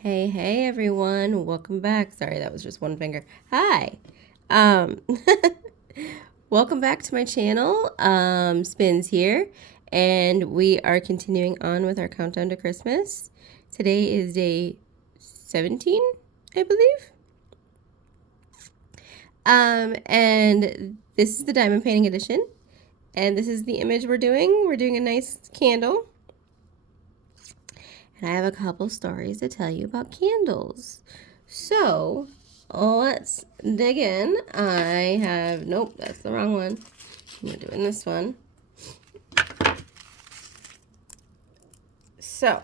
Hey everyone, welcome back. Sorry, that was just one finger. Hi. Um Welcome back to my channel. Spinz here, and we are continuing on with our countdown to Christmas. Today is day 17, I believe. And this is the diamond painting edition, and this is the image we're doing. We're doing a nice candle. And I have a couple stories to tell you about candles. So let's dig in. Nope, that's the wrong one. We're doing this one. So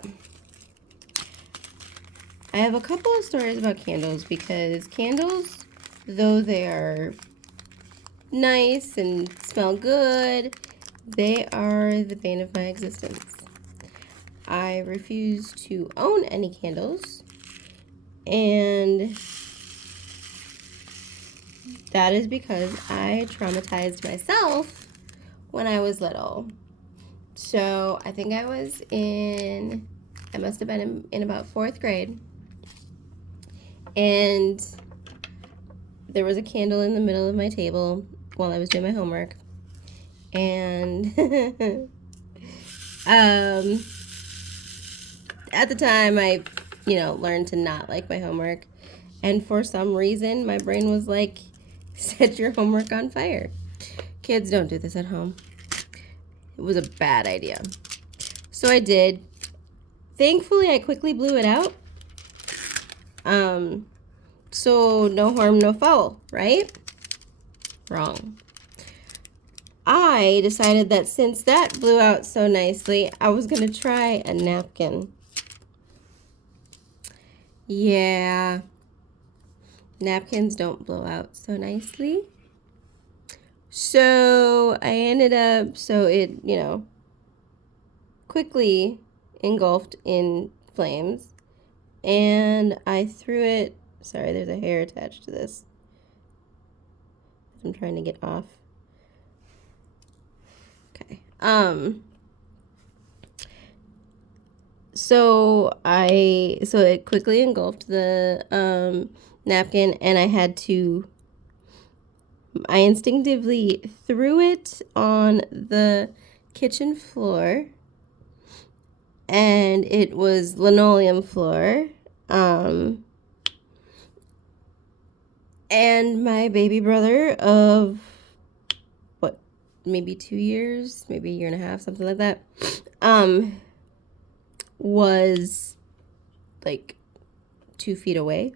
I have a couple of stories about candles because candles, though they are nice and smell good, they are the bane of my existence. I refuse to own any candles, and that is because I traumatized myself when I was little. So I think I must have been in about 4th grade. And there was a candle in the middle of my table while I was doing my homework. And at the time I, learned to not like my homework. And for some reason, my brain was like, set your homework on fire. Kids, don't do this at home. It was a bad idea. So I did. Thankfully, I quickly blew it out. So no harm, no foul, right? Wrong. I decided that since that blew out so nicely, I was going to try a napkin. Yeah. Napkins don't blow out so nicely. So I ended up, it, quickly engulfed in flames. And I threw it, sorry, there's a hair attached to this. I'm trying to get off. Okay. So it quickly engulfed the napkin, and I instinctively threw it on the kitchen floor, and it was linoleum floor. And my baby brother of maybe 2 years, maybe a year and a half, something like that, was like 2 feet away.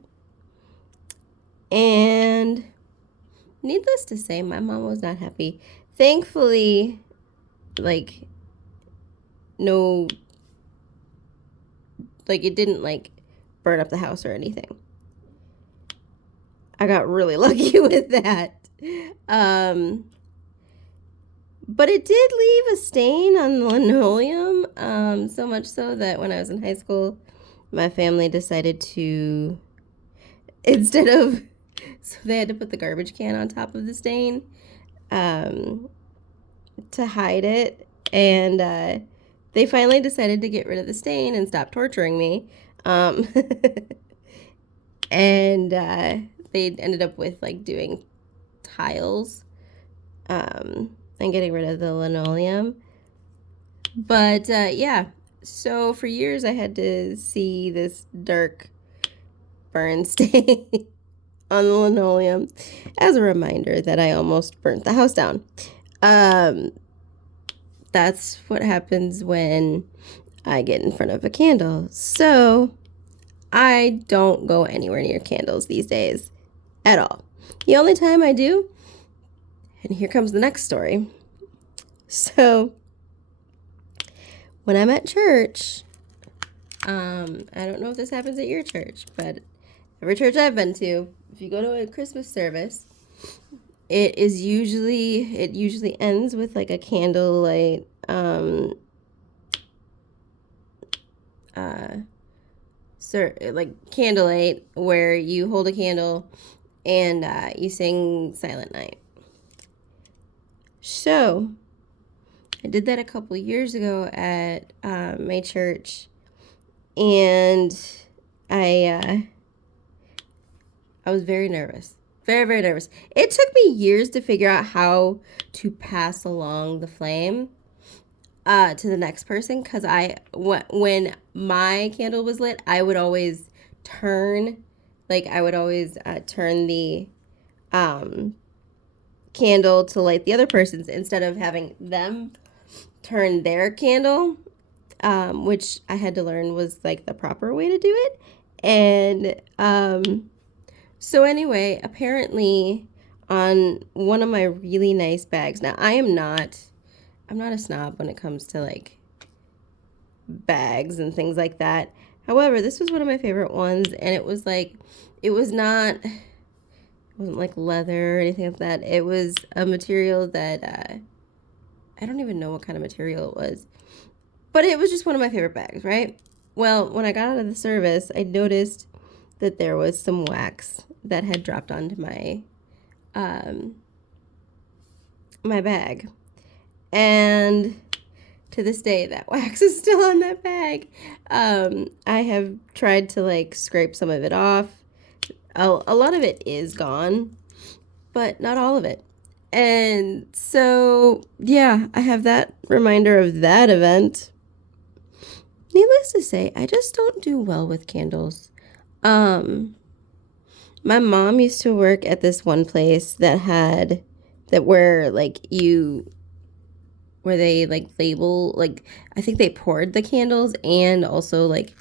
And needless to say, my mom was not happy. Thankfully, it didn't burn up the house or anything. I got really lucky with that. But it did leave a stain on the linoleum, so much so that when I was in high school, my family decided to, so they had to put the garbage can on top of the stain to hide it. And they finally decided to get rid of the stain and stop torturing me. And they ended up with doing tiles and getting rid of the linoleum. But yeah, so for years I had to see this dark burn stain on the linoleum as a reminder that I almost burnt the house down. That's what happens when I get in front of a candle. So I don't go anywhere near candles these days at all. The only time I do, and here comes the next story. So when I'm at church, I don't know if this happens at your church, but every church I've been to, if you go to a Christmas service, it usually ends with a candlelight candlelight where you hold a candle and you sing Silent Night. So I did that a couple years ago at my church, and I was very nervous. Very, very nervous. It took me years to figure out how to pass along the flame to the next person, because when my candle was lit, I would always turn, turn the um, candle to light the other person's instead of having them turn their candle, which I had to learn was like the proper way to do it. And so anyway, apparently on one of my really nice bags. Now I'm not a snob when it comes to like bags and things like that. However, this was one of my favorite ones, and it was like, it wasn't like leather or anything like that. It was a material that I don't even know what kind of material it was, but it was just one of my favorite bags, right? Well, when I got out of the service, I noticed that there was some wax that had dropped onto my bag, and to this day, that wax is still on that bag. I have tried to like scrape some of it off. A lot of it is gone, but not all of it. And so, yeah, I have that reminder of that event. Needless to say, I just don't do well with candles. My mom used to work at this one place where they like label, like, I think they poured the candles and also like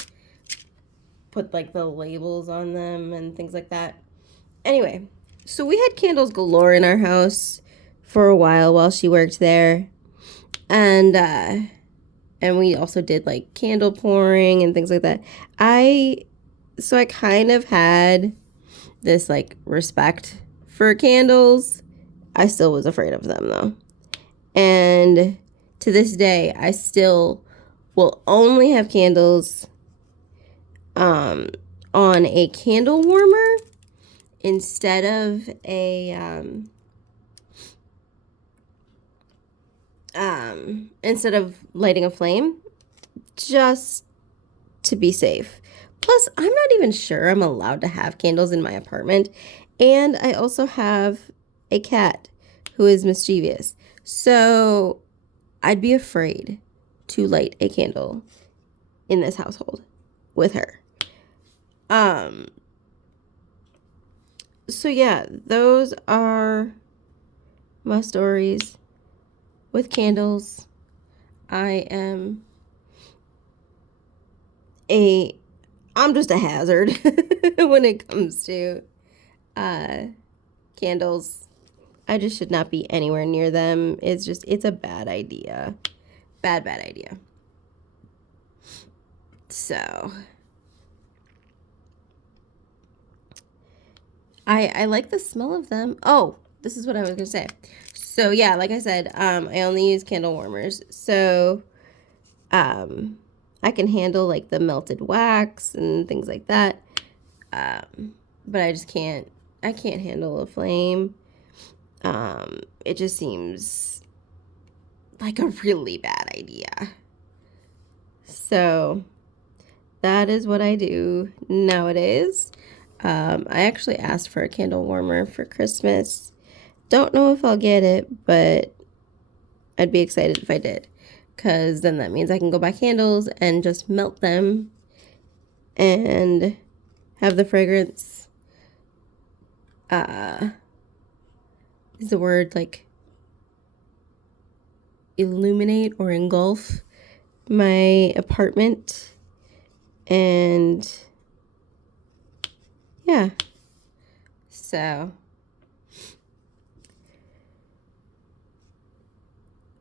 put like the labels on them and things like that. Anyway, so we had candles galore in our house for a while she worked there. And we also did like candle pouring and things like that. So I kind of had this like respect for candles. I still was afraid of them though. And to this day, I still will only have candles on a candle warmer instead of instead of lighting a flame, just to be safe. Plus, I'm not even sure I'm allowed to have candles in my apartment, and I also have a cat who is mischievous. So I'd be afraid to light a candle in this household with her. So yeah, those are my stories with candles. I'm just a hazard when it comes to candles. I just should not be anywhere near them. It's a bad idea. Bad idea. So I like the smell of them. Oh, this is what I was gonna say. So yeah, like I said, I only use candle warmers. So I can handle like the melted wax and things like that. But I can't handle a flame. It just seems like a really bad idea. So that is what I do nowadays. I actually asked for a candle warmer for Christmas. Don't know if I'll get it, but I'd be excited if I did, because then that means I can go buy candles and just melt them and have the fragrance, is the word like illuminate or engulf my apartment. And yeah, so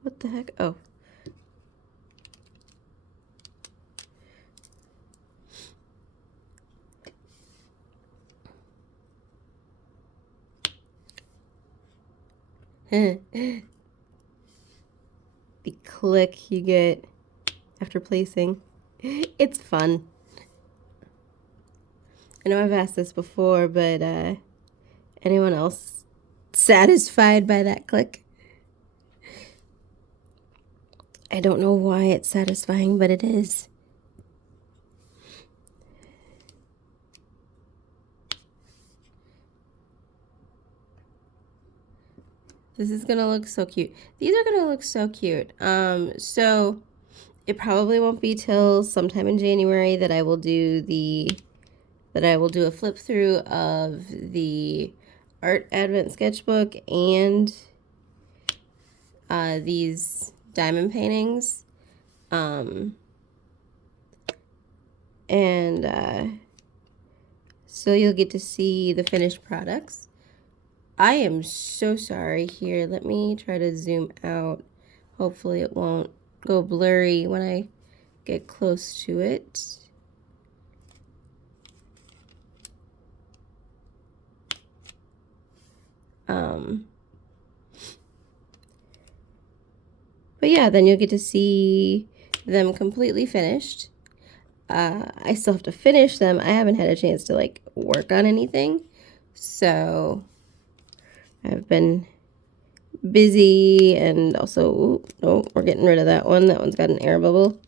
what the heck? Oh, the click you get after placing. It's fun. I know I've asked this before, but anyone else satisfied by that click? I don't know why it's satisfying, but it is. This is gonna look so cute. These are gonna look so cute. So it probably won't be till sometime in January that I will do a flip through of the art advent sketchbook and these diamond paintings. And so you'll get to see the finished products. I am so sorry here. Let me try to zoom out. Hopefully it won't go blurry when I get close to it. But yeah, then you'll get to see them completely finished. I still have to finish them. I haven't had a chance to like work on anything. So I've been busy, and also, oh, we're getting rid of that one. That one's got an air bubble.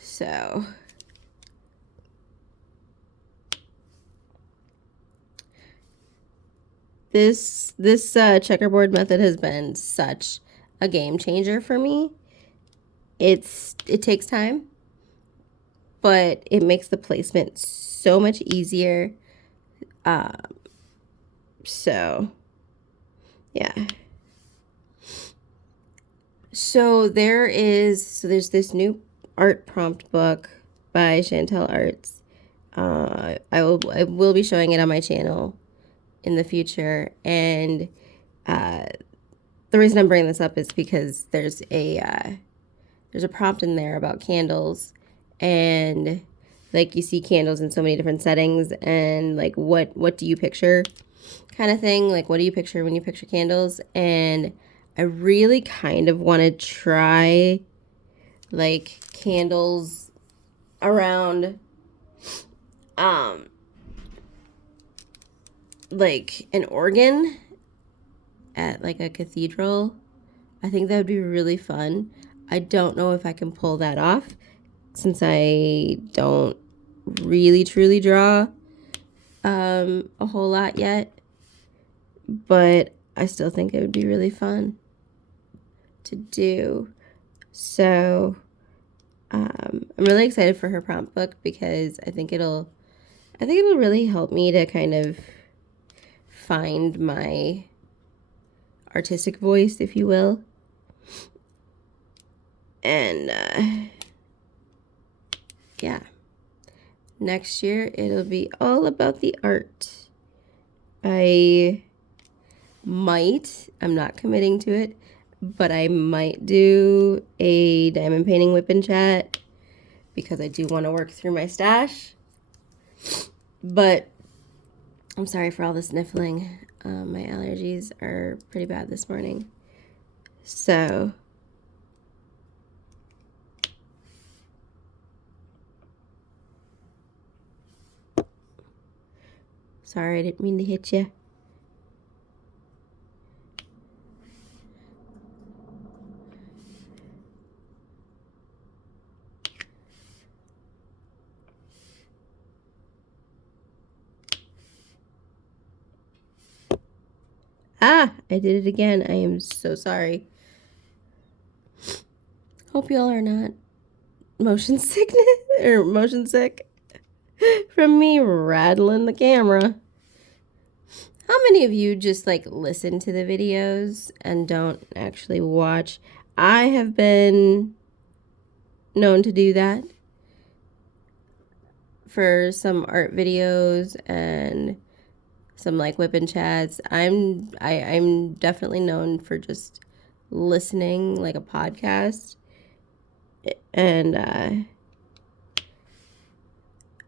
So this checkerboard method has been such a game changer for me. It takes time, but it makes the placement so much easier. So yeah. So there's this new art prompt book by Chantel Arts. I will be showing it on my channel in the future, and the reason I'm bringing this up is because there's a prompt in there about candles, and like you see candles in so many different settings, and like what do you picture, kind of thing. Like, what do you picture when you picture candles? And I really kind of want to try like candles around like an organ at like a cathedral. I think that would be really fun. I don't know if I can pull that off since I don't really truly draw a whole lot yet, but I still think it would be really fun to do. So I'm really excited for her prompt book because I think it'll really help me to kind of find my artistic voice, if you will. And yeah, next year it'll be all about the art. I'm not committing to it, but I might do a diamond painting whip and chat because I do want to work through my stash. But I'm sorry for all the sniffling. My allergies are pretty bad this morning. So sorry, I didn't mean to hit you. Ah, I did it again. I am so sorry. Hope y'all are not motion sickness or motion sick from me rattling the camera. How many of you just like listen to the videos and don't actually watch? I have been known to do that for some art videos and some like whip and chats. I'm definitely known for just listening like a podcast, and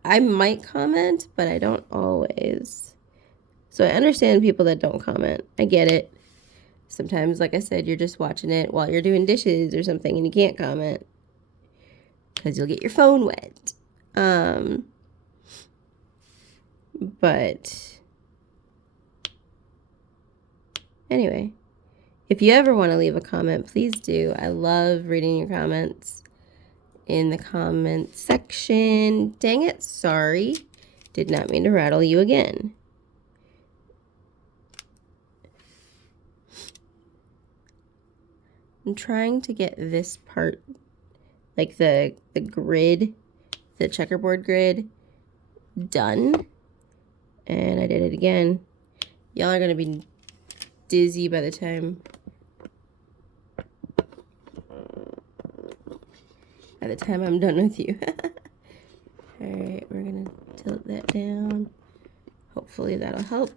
I might comment, but I don't always. So I understand people that don't comment. I get it. Sometimes, like I said, you're just watching it while you're doing dishes or something and you can't comment because you'll get your phone wet. But anyway, If you ever want to leave a comment, please do. I love reading your comments in the comment section. Dang it, sorry. Did not mean to rattle you again. I'm trying to get this part, like the grid, the checkerboard grid, done. And I did it again. Y'all are going to be dizzy by the time I'm done with you. Alright, we're going to tilt that down. Hopefully that'll help.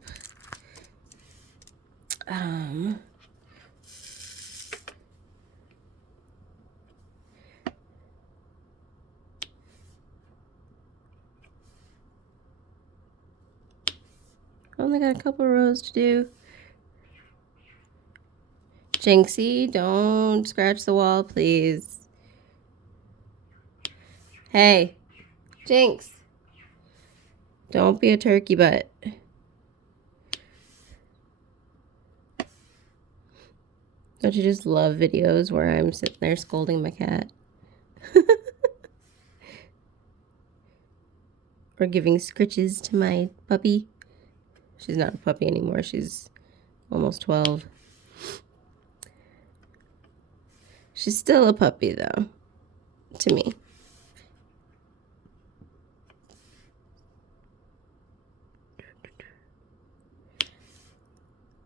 Only got a couple rows to do. Jinxie, don't scratch the wall, please. Hey, Jinx. Don't be a turkey butt. Don't you just love videos where I'm sitting there scolding my cat? Or giving scritches to my puppy. She's not a puppy anymore. She's almost 12. She's still a puppy, though, to me.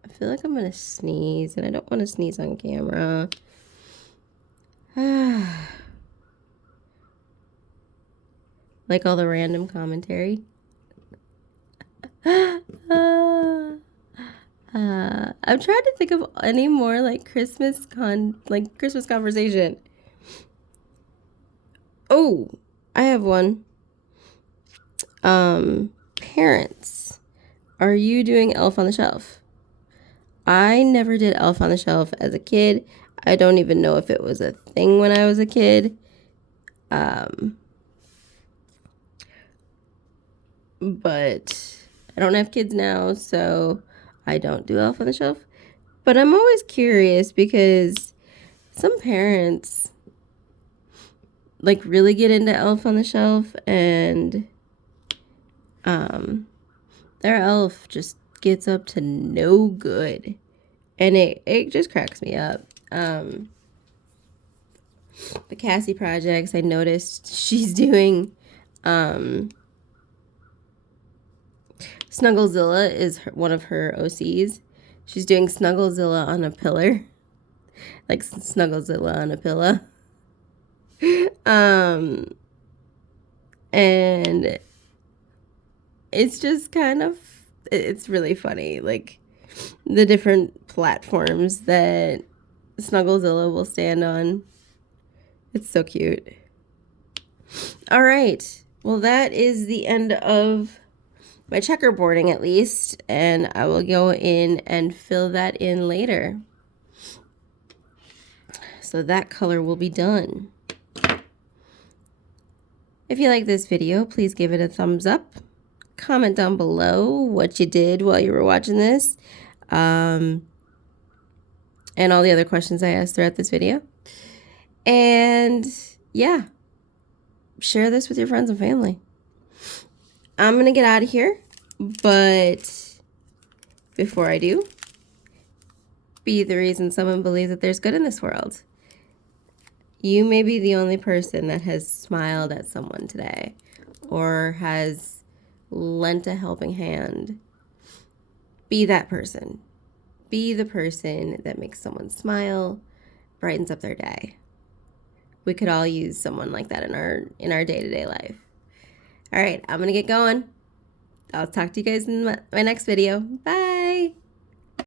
I feel like I'm going to sneeze, and I don't want to sneeze on camera. Like all the random commentary. I'm trying to think of any more like Christmas conversation. Oh, I have one. Parents, are you doing Elf on the Shelf? I never did Elf on the Shelf as a kid. I don't even know if it was a thing when I was a kid. But I don't have kids now, so I don't do Elf on the Shelf. But I'm always curious because some parents like really get into Elf on the Shelf, and their elf just gets up to no good, and it just cracks me up. The Cassie projects, I noticed she's doing Snugglezilla is one of her OCs. She's doing Snugglezilla on a pillar. Like Snugglezilla on a pillow. And it's just kind of, it's really funny. Like the different platforms that Snugglezilla will stand on. It's so cute. All right. Well, that is the end of my checkerboarding, at least, and I will go in and fill that in later. So that color will be done. If you like this video, please give it a thumbs up. Comment down below what you did while you were watching this, and all the other questions I asked throughout this video. And yeah, share this with your friends and family. I'm going to get out of here, but before I do, be the reason someone believes that there's good in this world. You may be the only person that has smiled at someone today or has lent a helping hand. Be that person. Be the person that makes someone smile, brightens up their day. We could all use someone like that in our day-to-day life. All right, I'm going to get going. I'll talk to you guys in my next video. Bye.